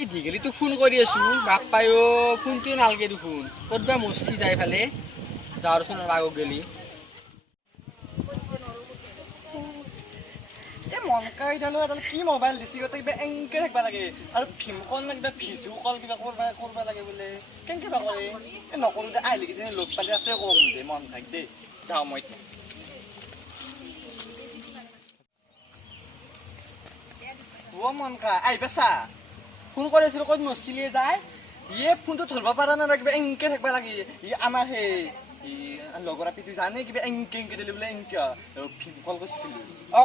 এই দীঘলি তোক ফোন কৰি আছো বাপ পায়ো ফোনটোৱে নালগে দেখোন ক'তবা মস্তি যাই ফালে যাওঁৰ চোন আগত গেলি এই মনকা এডালো এডাল কি মোবাইল দিছি গতে কিবা এংকে থাকবা লাগে আৰু ভীমকল না কিবা ভিডিঅ' কল কিবা কৰবা লাগে বোলে কেংকে বা কৰে এই নকৰো দে আহিলে কিজানি লগ পালে তাতে কম দে মন থাক দে যাওঁ মই অ' মনকা আহিবা চা ফোন কৰি আছিলো ক'ত মস্তিলে যায় ইয়ে ফোনটো ধৰবা পাৰা না কিবা এংকে থাকবা লাগে ই আমাৰ সেই লগৰ আপিটো জানে কিবা এংকে দিলে বোলে এংকে ভীমকল কৰিছিলো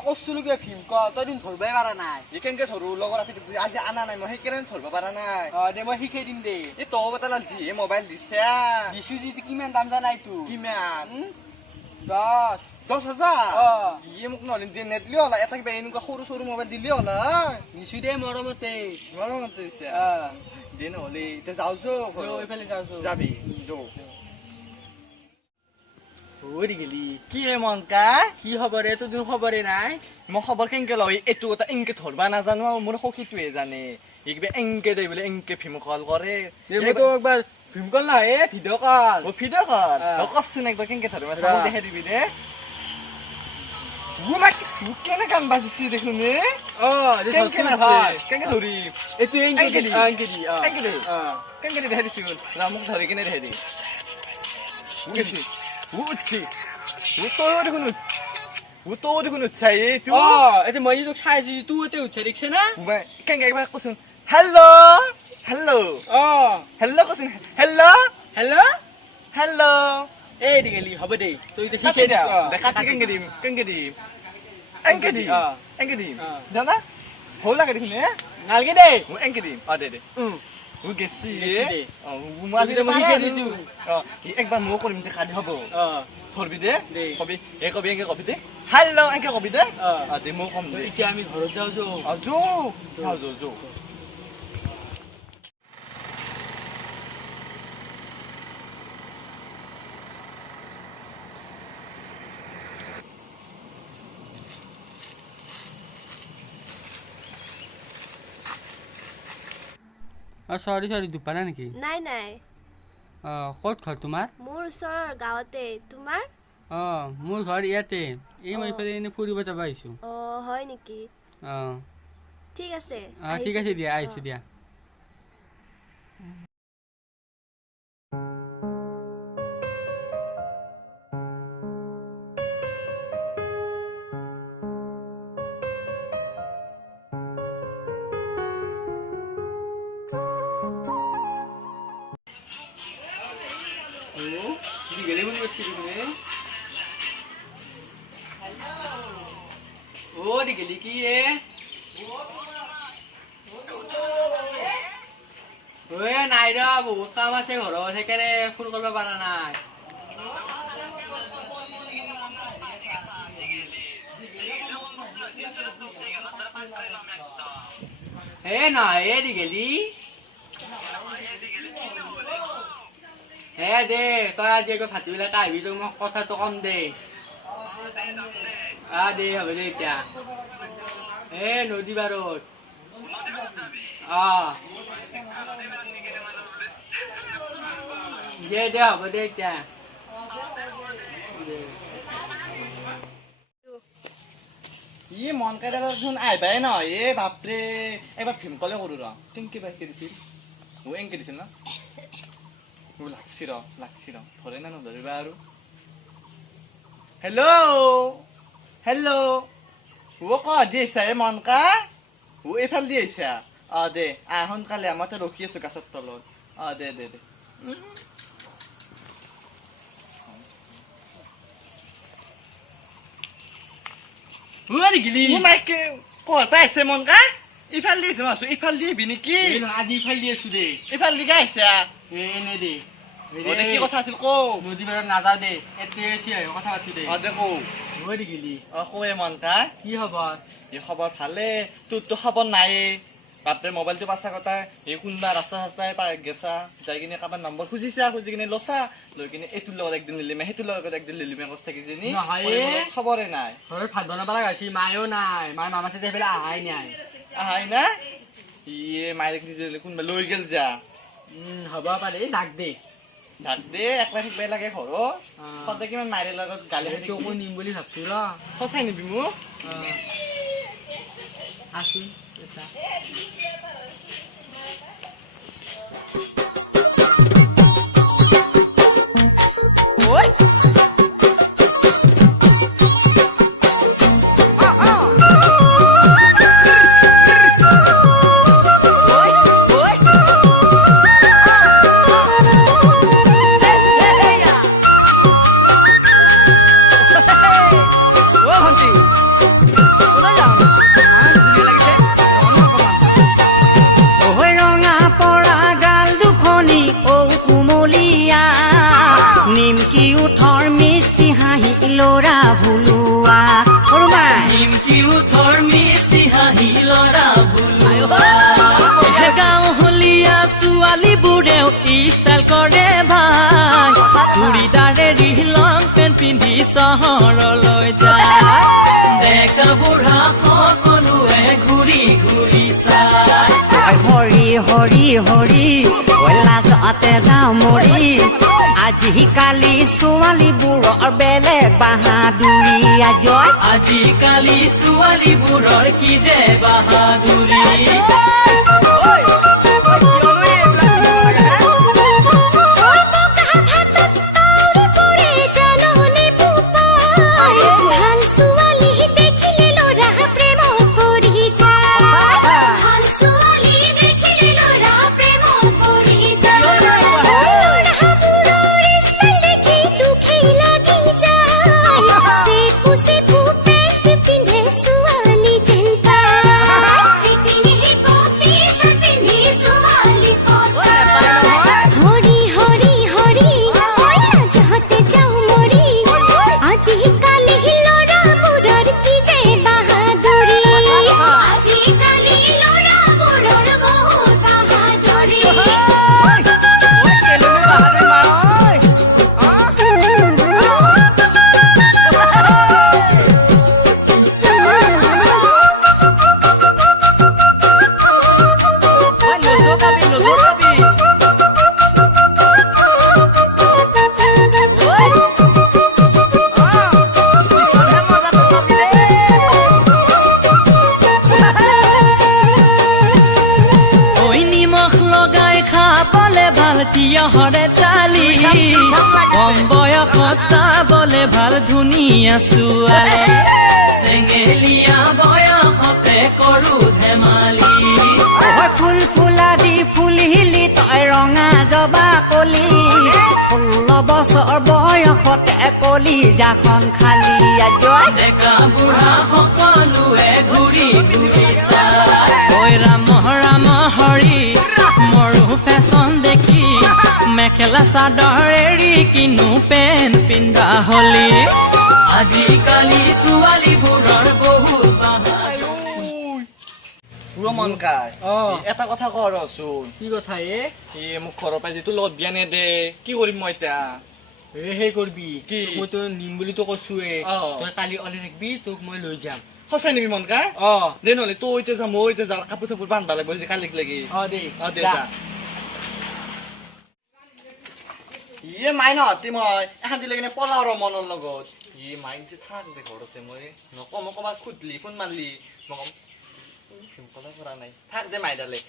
কৈছিলো কিবা ভীম ক তই দিন ধৰবাই পাৰা নাই ই কেংকে ধৰো লগৰ আপিটো আজি আনা নাই মই সেইকাৰণে ধৰবা পাৰা নাই দে মই শিকাই দিম দে এই তও এটা যিহে মোবাইল দিছা দিছো যদি কিমান দাম জানাই তো কিমান 10,000 ইয়ে মোক নহ'লে নেদিলে হ'লা এটা কিবা এনেকুৱা সৰু সৰু মোবাইল দিলে হ'লা নিছো দে মৰমতে মৰমতে দিছা দে নহ'লে এতিয়া যাওঁ এইফালে যাওঁ যাবি যাওঁ ওৰি গেলি কি হে মনকা কি খবৰে তোৰ দিন খবৰে নাই মই খবৰ কেংকে লওঁ এইটো কথা এংকে ধৰবা নাজানো আৰু মোৰ সখীটোৱে জানে ই কিবা এংকে দে বোলে এংকে ভীমকল কৰে একবাৰ ভীম কল নাহে ভিডিঅ' কল ভিডিঅ' কল কচোন একবাৰ কেংকে ধৰবা চাব দেখাই দিবি দে কেনে গান বাজিছি দেখোন কেংকে ধৰি এইটো এংকে দি কেংকে দি দেখাই দিছিল মোক ধৰি কিনে দেখাই দি উঠছি তই দেখোন উৎসাহ এইটো মই তোক চাই আছো তোৰ এতে উঠাই দেখিছে না কেংকে একবাৰ কচোন হেল্ল' হেল্ল' হেল্ল' কচোন হেল্ল' হেল্ল' হেল্ল' এই দিগেলি হ'ব দে তই এতিয়া শিকাই দিছ দেখাতে কেংকে দিম এংকে দিম জানা ভাল লাগে দেখোন নালগে দে এংকে দিম দে গেছি একবাৰ ময়ো কৰিম দে খালি হ'ব ধৰবি দে কবি এংকে কবি দে হেল্ল' এংকে কবি দে দে ময়ো কম দে এতিয়া আমি ঘৰত যাওঁ যাওঁ চৰি দুপাৰা নেকি নাই নাই ক'ত ঘৰ তোমাৰ মোৰ ওচৰৰ গাঁৱতে তোমাৰ মোৰ ঘৰ ইয়াতে এই মই ইফালে এনে ফুৰিব যাব আহিছো হয় নেকি ঠিক আছে ঠিক আছে দিয়া আহিছো দিয়া দিগেলি কি নাই ৰ বহুত কাম আছে ঘৰত সেইকাৰণে ফোন কৰিব পৰা নাই নহয় দিগেলি দে তই আজি একো ভাতিবিলাক আহিবি তোক মই কথাটো কম দে দে হ'ব দে এতিয়া নদী বাৰত দে হ'ব দে এতিয়া ই মন কাইদালোন আহিবাই নহয় বাপৰে এবাৰ ভীমকলে কৰো ৰ কেংকে বাই দিছিল এংকে দিছিল ন লাগছি ৰ ধৰে না নধৰিবা আৰু হেল্ল' ক দি আহিছা মনকা এইফালে দি আহিছা দে সোনকালে আমাৰ তাত ৰখি আছো গাছৰ তলত দে ক'ৰ পৰা আহিছে মনকা ইফাল দি আহিছে মাছো ইফাল দি আহিবি নেকি আজি ইফাল দি আছো দে ইফাল দি আহিছা এনে দে কি কথা আছিল কৌ নদী বাৰত নাযাওঁ দে এতিয়া কথা পাতো দে দে কৌ গেলি কৌৱে মনকা কি খবৰ এই খবৰ ভালে তোৰতো খবৰ নাইয়ে বাপৰে মোবাইলটো পাছা কথা এই কোনোবা ৰাস্তা চাস্তাই গেছা যাই কিনে কাৰোবাৰ নম্বৰ খুজি কিনে লছা লৈ কিনে এইটোৰ লগত একদিন লিলিমে সেইটোৰ লগত একদিন লিলিমে কৈছে কিজানি খবৰে নাই ঘৰত ভাত বনাব লগা হৈছে মায়েও নাই মায়ে মামা চাই পেলাই আহাই নাই না ইয়ে মায়ের নিজে কোনবা লৈ গেল যা হ'ব পাৰে ডাক দে ঢাক দে একলা থাকিব লাগে ঘৰ সদায় কিমান মায়েৰ লগত গালি খাই তোকো নিম বুলি ভাবছো ৰ সঁচাই নিবি মোক আছোন এটা নিমকি উঠৰ মিষ্টি হাঁহি লৰা ভুলুৱা নিমকি উঠৰ মিষ্টি হাঁহি লৰা ভুলুৱা গাঁও হলীয়া ছোৱালীবোৰেও ষ্টাইল কৰে ভাই চুৰিদাৰে লং পেণ্ট পিন্ধি চহৰলৈ যায় ডেকা বুঢ়া সকলোৱে ঘূৰি ঘূৰি চায় হৰি হৰি হৰি লাজতে যাওঁ মৰি আজিকালি ছোৱালীবোৰৰ বেলেগ বাহাদুৰি আজিকালি ছোৱালীবোৰৰ কি যে বাহাদুৰি তিয়হৰে জালি কম বয়সত চাবলে ভাল ধুনীয়া ছোৱালী চেঙেলীয়া বয়সতে কৰো ধেমালি ফুল ফুলা দি ফুলিলি তই ৰঙা জবা কলি 16 বছৰ বয়সতে কলি যাখন খালি ডেকা বুঢ়া সকলোৱে ঘূৰি ঘূৰি চায় ৰাম ৰাম হৰি মৰো ফেশ্বন দেখি মেখেলা চাদৰ এৰি কিনো পেণ্ট পিন্ধা হলি আজিকালি ছোৱালীবোৰৰ বহুত মন কাই অ এটা কথা কৰ ৰচোন কি কথা মোক ঘৰৰ পৰা যিটো লগত বিয়া নেদে কি কৰিম মই এতিয়া সেই কৰবি কি? মইতো নিম বুলি তো কৈছোৱে অ। তই কালি ওলাই থাকিবি তোক মই লৈ যাম সঁচাই নিবি মন কাই অ দে নহ'লে তই এতিয়া যা মই এতিয়া যা কাপোৰ চাপোৰ বান্ধবা লাগিব যে কালিক লাগি দে দে যা ইয়ে মাই নহতি মই এখান্তি লৈ কিনে পলাও ৰ মনৰ লগত মাই যে থাক দে ঘৰতে মই নকম অকমান খুদলি ফোন মাৰলি মই কম কৰা নাই থাক দে মাইডালে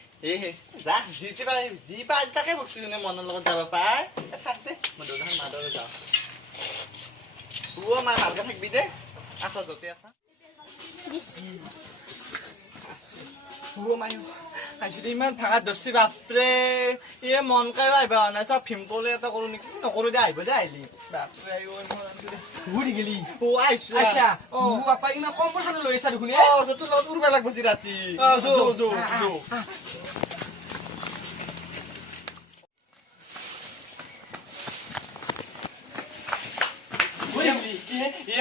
যা যি পাই তাকে বস্তু মনৰ লগত যাব পাই থাক দে মই দেউতাখন মাদৰে যাওঁ মাই ভালকে থাকবি দে আছা যতে আছা মাই আজি ইমান ভাঙা ধৰছি বাপৰে মন কাই আহিবা নাই চব ফিম্পলে এটা কৰো নেকি নকৰো দে আহিব দে আহিলি বাপৰে ঘূৰি গেলি আহিছো আচ্ছা মোৰ বাপা ইমান কম পইচা লৈ আছা দেখোন তোৰ লগত উৰবা লাগব যি ৰাতি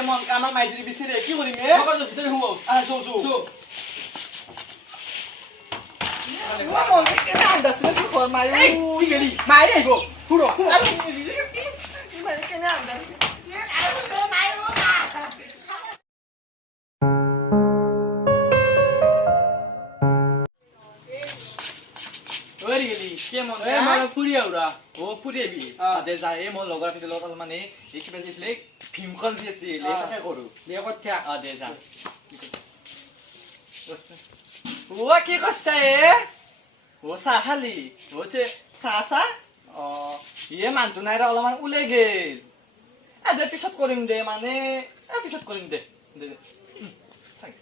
মন কামাক মাইজুৰি বিচাৰে কি কৰিম ভিতৰে সোমাও মাইৰে আহিব ফুৰো কে মন এই মানে ফুৰি আহুৰা ও ফুৰি আহিবি অ। দে যা এই মোৰ লগৰ পিছত লগত অলপমান এই কিবা দিছিলে ভীমকল যি আছিল এই তাকে কৰো দে ক'ত থাক দে যা ও কি কৰছা ও চাহ খালি ও চাহ ইয়ে মানুহটো নাই ৰে অলপমান ওলাই গেল দে পিছত কৰিম দে মানে পিছত কৰিম দে দে থাক।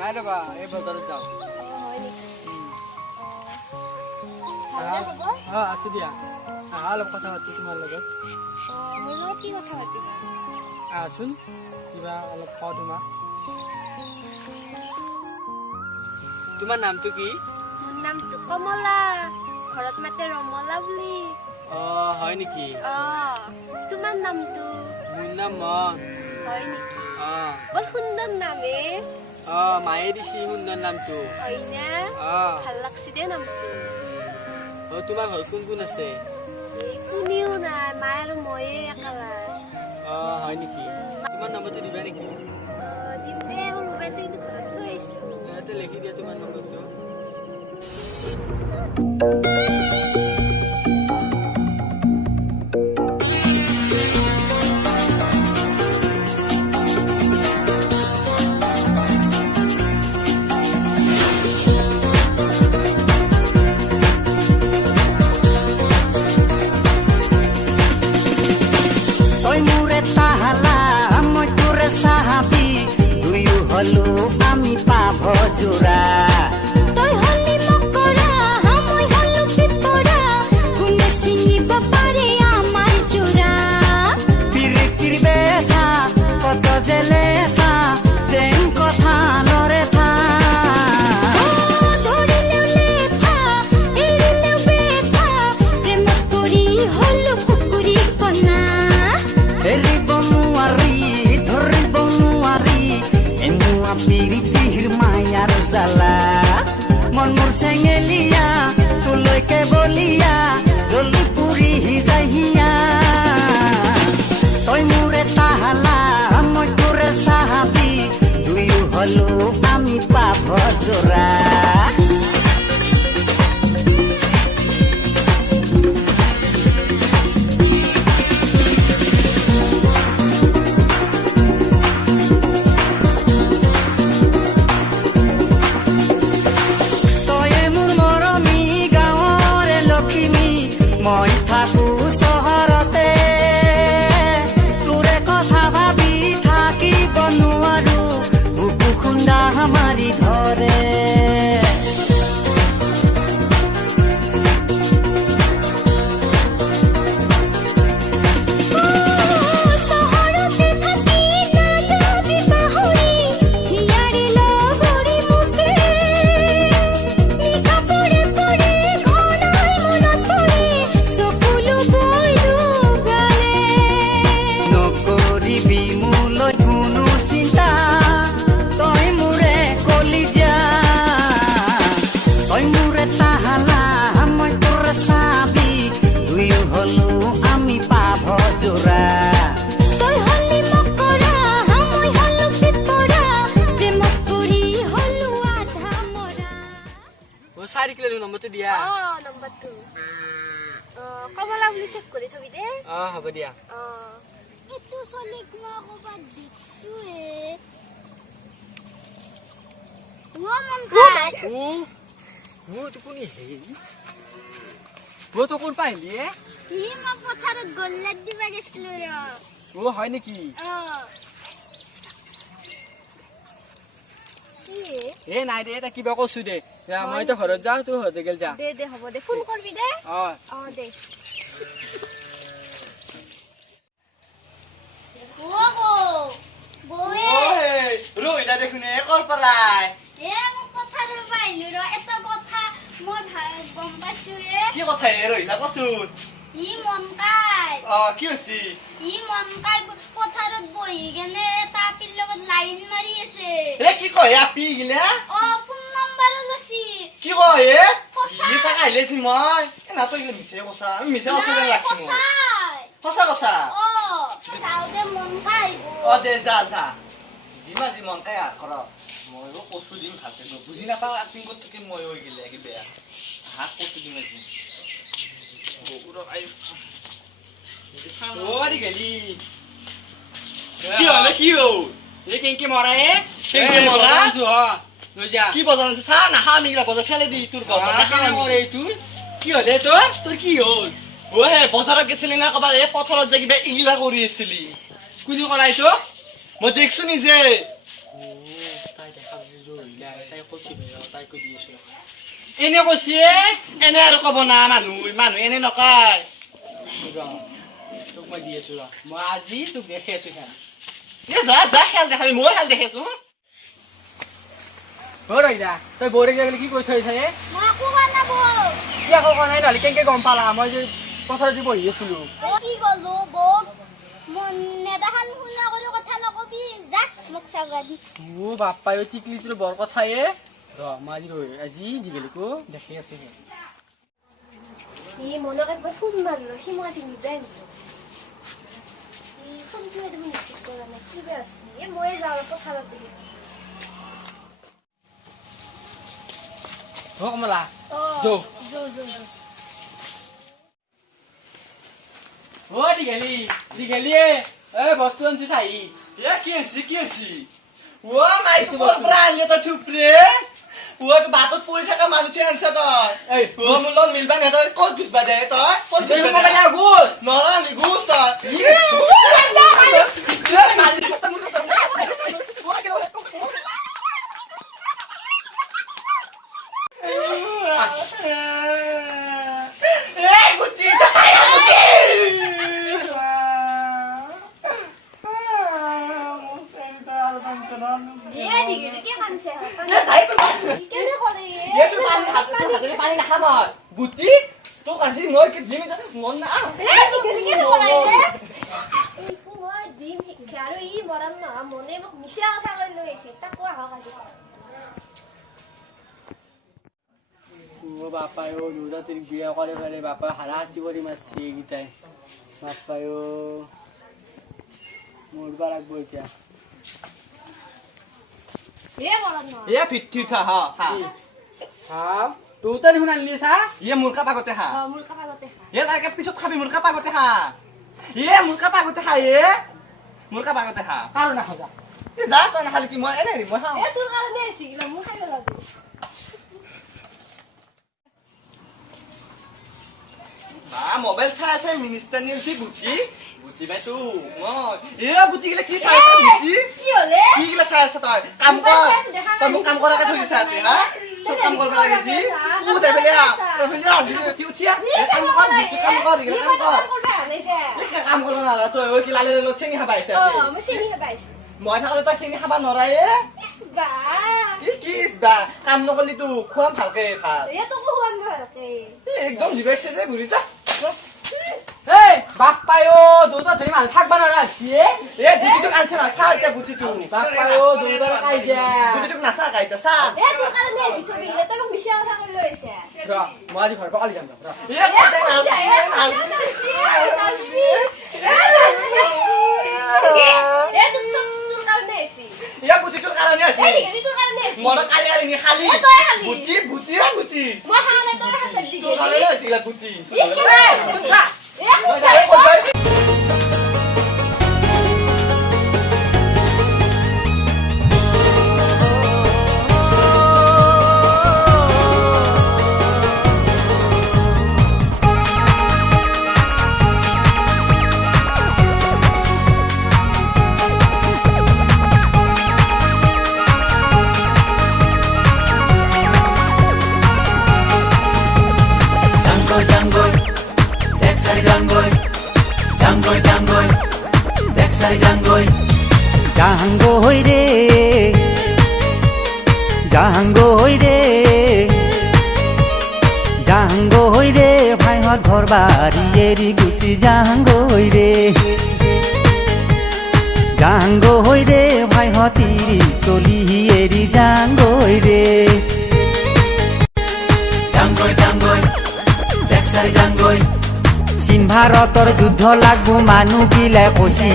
নাই ৰবা এই বজাৰত যাওঁ আছো দিয়া অলপ কথা পাতো তোমাৰ লগত আছোন কিবা অলপ কওঁ তোমাৰ নামটো কি মোৰ নামটো কমলা ঘৰত মাতে ৰমলা বুলি হয় নেকি তোমাৰ নামটো মোৰ নাম মন হয় নেকি বৰ সুন্দৰ নামে মায়ে দিছি সুন্দৰ নামটো হয়নে ভাল লাগছি দে নামটো তোমাৰ ঘৰত কোন কোন আছে কোনেও নাই মায়ে আৰু ময়ে একেলা হয় নেকি তোমাৰ নম্বৰটো দিবা নেকি দিম দে মোৰ মোবাইলটো কিন্তু ঘৰত থৈ আহিছো ইয়াতে লিখি দিয়া তোমাৰ নম্বৰটো আমি পাভ জোৰা তই হলি মকৰা মই হলো পিপৰা কোনে চিনিব পাৰে আমাৰ জোৰা পিৰিতিৰ বেথা কত জেলে থা যেন কথা নৰে থা ধৰিলেও লেথা এৰিলেও বেথা প্ৰেম কৰি হলো কুকুৰী কণা এৰিব নোৱাৰি ধৰিব নোৱাৰি পিৰিতিৰ মায়াৰ জালা মন মোৰ চেঙেলিয়া তোলৈকে বলিয়া জলি পুৰি যাহিয়া তই মোৰে তাহালা মই তোৰে চাহাবি দুয়ো হলো আমি পাভ জোৰা মই থাকো চহৰতে তোৰে কথা ভাবি থাকিব নোৱাৰো বুকু খুন্দা মাৰি ধৰে চাৰি কিলো নম্বৰটো দিয়া নম্বৰটো কমলা বুলি চেভ কৰি থবি দে হ'ব দিয়া এইটো চলি কোৱা ক'বাত দেখছো কোন তো কোন পাহিলি মই পথাৰত গল্লাত দিবা গৈছিলো হয় নেকি নাই দে এটা কিবা কৈছো দে মই তো ঘৰত যাওঁ তুই ঘৰতে গেল যা দে হ'ব দে ফোন কৰবি দে দে ৰহিলা দেখোন কৰ পৰাই মোক পথাৰৰ পৰা আহিলো এটা কথা মই গম পাইছো কি কথা ৰহিলা কচোন ই মনকাই কি হৈছে ই মনকাই পথাৰত বহি কেনে তাপিৰ লগত লাইন মাৰি আছে কি কয় আপি গিলা ফোন নম্বৰ লৈছি কি কয় সঁচা আহিলেছি মই না তই মিছে কৈছা আমি মিছে কৈছো যেন লাগছি মোৰ সঁচা কথা যাওঁতে মন খাইব অ দে যা যা যিমা যি মন কাই কৰ মইও কচু দিম ভালকে বুজি নাপাওঁ এক্টিং কৰি থাকিম মই হৈ গেলে কি বেয়া হাত কচু দিম আজি বকুৰৰ আই ওরি গেলি কি হলে কি হল এই কেঙ্কে মরা এ কেঙ্কে মরা? নই যা কি বজান চা নাখা মিলা বজাৰ ফেলে দি তোৰ বজাৰ নাখা মৰে তুই কি হলে তোৰ তোৰ কি হল ও হে বজাৰত গেছিলি না কবাৰ এই পথৰত যে কিবা ইগিলা কৰি আছিলি কুনি কলাই তো মই দেখছো নিজে তাই দেখা জইলা তাই কইছি তাই কই দিয়েছিল এনে কইছে এনে আৰু কব না মানুহ এনে নকয় তোক মই দিয়েছো মই আজি তোক দেখে আছো খান এ যা যা খেল দেখাবি মই খেল দেখাইছো রইলা তই বরে গেলে কি কই থইছ রে মাকো বানাবো কি আকৌ কোৱা নাই নহলে কেঙ্কে গম পালা মই যে পথাৰত যে বহি আছিলো কি গলো বক মন নেদাহান শুনা কৰি কথা নকবি যা মোক চাগাদি ও বাপ্পাই টিকলি ছিল বৰ কথা এ মাজি আজি দিগেলিকো দেখি আছো ই মনক একবাৰ ফোন মাৰলো সি মই আজি নিবাই ই ফোনটোৱে তুমি ৰিচিভ কৰা নাই কি বে আছে মই যাওঁ পথাৰত দেখি হ কমলা যো যো যো যো ও দিগেলি এ বস্তু আনছি চাই এ কি আছে ও মাই তো পৰা আনিলে তই চুপৰে ও তো বাটত পৰি থকা মানুহ চে আনছা তই এই ও মোৰ লগত মিলবা নাই তই ক'ত গুছবা যায় তই ক'ত তুই গুছবা মোক যায় না গুল নৰা নি গুছ তই এই গুচি তা খাই গুচি এ দিগে কি কানছে কেনে কৰে ये तो पानी ना खाबा बुद्धि तो kasi মই কি জিমি মন না এ দিগে কি কৰে এই মই দিম আৰু ই মৰাম না মনে মোক মিছা কথা কৈ লৈ আহিছে তাক কোৱা হক আজি ও বাপাই ও দুটা তিন বিয়া করে ফেলে বাপা হারাহাস্তি করে মারছে গিটাই বাপাই ও মরবা লাগবো এটা এ মৰাম না ये फिट्टी था हां हां হ্যাঁ দুটা দেখুন আনলি চা ये मुर्का पागते हा মোৰ কাপাগতে ये তাকে পিছত খাবি মুৰ্কা পাগতে হা ये मुर्का पागते হা ये मुर्का पागते হা কারো না খাজা ये যা তই না খালি কি মই এনে মই হা এ তোৰ কাৰণে আহিছিল মোৰ খাই লাগব বা মোবাইল চাই আছে মিনিষ্টাৰ নিউজি বুটি বুটি বাই তু মই এ বুটি গিলা কি চাই আছে বুটি কি হলে কি গিলা চাই আছে তই কাম কৰ তই মোক কাম কৰাকে থৈ দিছা তই হা সব কাম কৰিব লাগে জি ও দে বেলিয়া তই বেলিয়া কি উঠিয়া কাম কৰ বুটি কাম কৰ গিলা কাম কৰ কাম কৰিব নালা তই ওই কি লালে লো চেনি খাবা আছে মই চিনি পাইছো মই থাকলে তই চেনি খাবা নৰাই বা কি বা কাম নকলি তো খুৱাম ভালকে খা এ তো কোন ভালকে একদম জিবাইছে যে ঘুৰি যা এই বাপাই ও দুটা ধৰি মানুহ থাকবা না ৰাছি এ বুটিটোক আনছে না চা এতিয়া বুটিটো বাপাই ও দুটা কাই যা বুটিটোক নাচা গাইতা চা এ তোৰ কাৰণে আহিছি ছবি এ তই মোক মিছা কথা কৈ লৈ আহিছে ৰ মই আজি ঘৰ পালি যাম ৰ এ কতে এ তোৰ সব তোৰ কাৰণে আহিছি ইয়া বুটিটোৰ কাৰণে আছে এ দিগে তোৰ কাৰণে আহিছি মন কালি আলি নি খালি এ তই খালি বুটি বুটি ৰা বুটি মই খালে তই হাসে দিগে তোৰ কাৰণে আছিল বুটি এ কি বে এ মই যাই ক'ত যাই জাহাঙ্গই রে জাহাঙ্গই রে জাহাঙ্গই রে ভাইহত ঘর বাড়ি এরি গুচি জাহাঙ্গই রে জাহাঙ্গই রে ভাইহত তিরি চলি এরি জাহাঙ্গই রে জাঙ্গই জাঙ্গই মহাভাৰতৰ যুদ্ধ লাগবো মানুহ গিলে কৈছি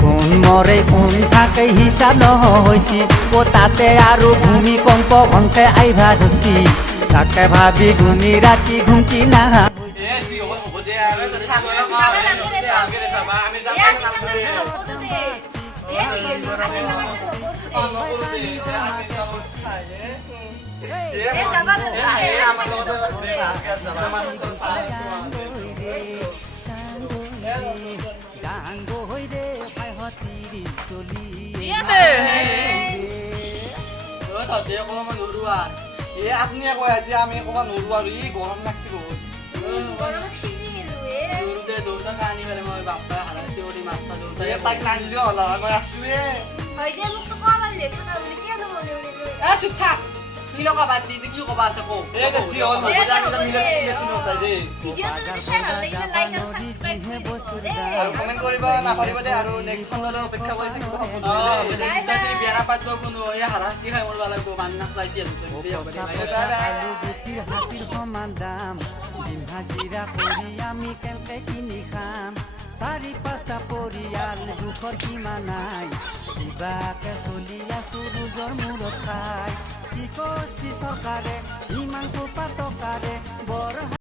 কোন মৰে কোন থাকে হিচাপ নহৈছি ও তাতে আৰু ভূমিকম্প ঘন্টে আইভা ধৰছি তাকে ভাবি গুণি ৰাতি ঘুমটি নাহা তহঁতে অকণমান নৰুৱা আপনি কয় আজি আমি অকমান নৰো আৰু ই গৰম লাগছি বহুত দৌৰোতে দৌৰটা কানি পেলাই মই বাপ্পাই হাৰাইছি কৰি মাছ দৌৰটাই তাক নানিলেও হ'ল মই আছোৱে চুপ থাক তুই লগা বাদ দি কি ক'বা আছে কওঁ আৰু কমেণ্ট কৰিব নাপাৰিব দে আৰু নেক্সট খণ্ডলৈ অপেক্ষা কৰি থাকিব বিয়া পাতিব কোনো এই হাৰাশাস্তি খাই মৰিব লাগিব বান্ধি নাখাই গুটিৰ হাতীৰ সমান দাম দিন হাজিৰা কৰি আমি কেনেকে কিনি খাম 4-5টা পৰিয়াল দুখৰ সীমা নাই কিবাকে চলি আছো ৰোজৰ মূৰত খাই কি কৈছি চৰকাৰে ইমান টকাৰে বৰ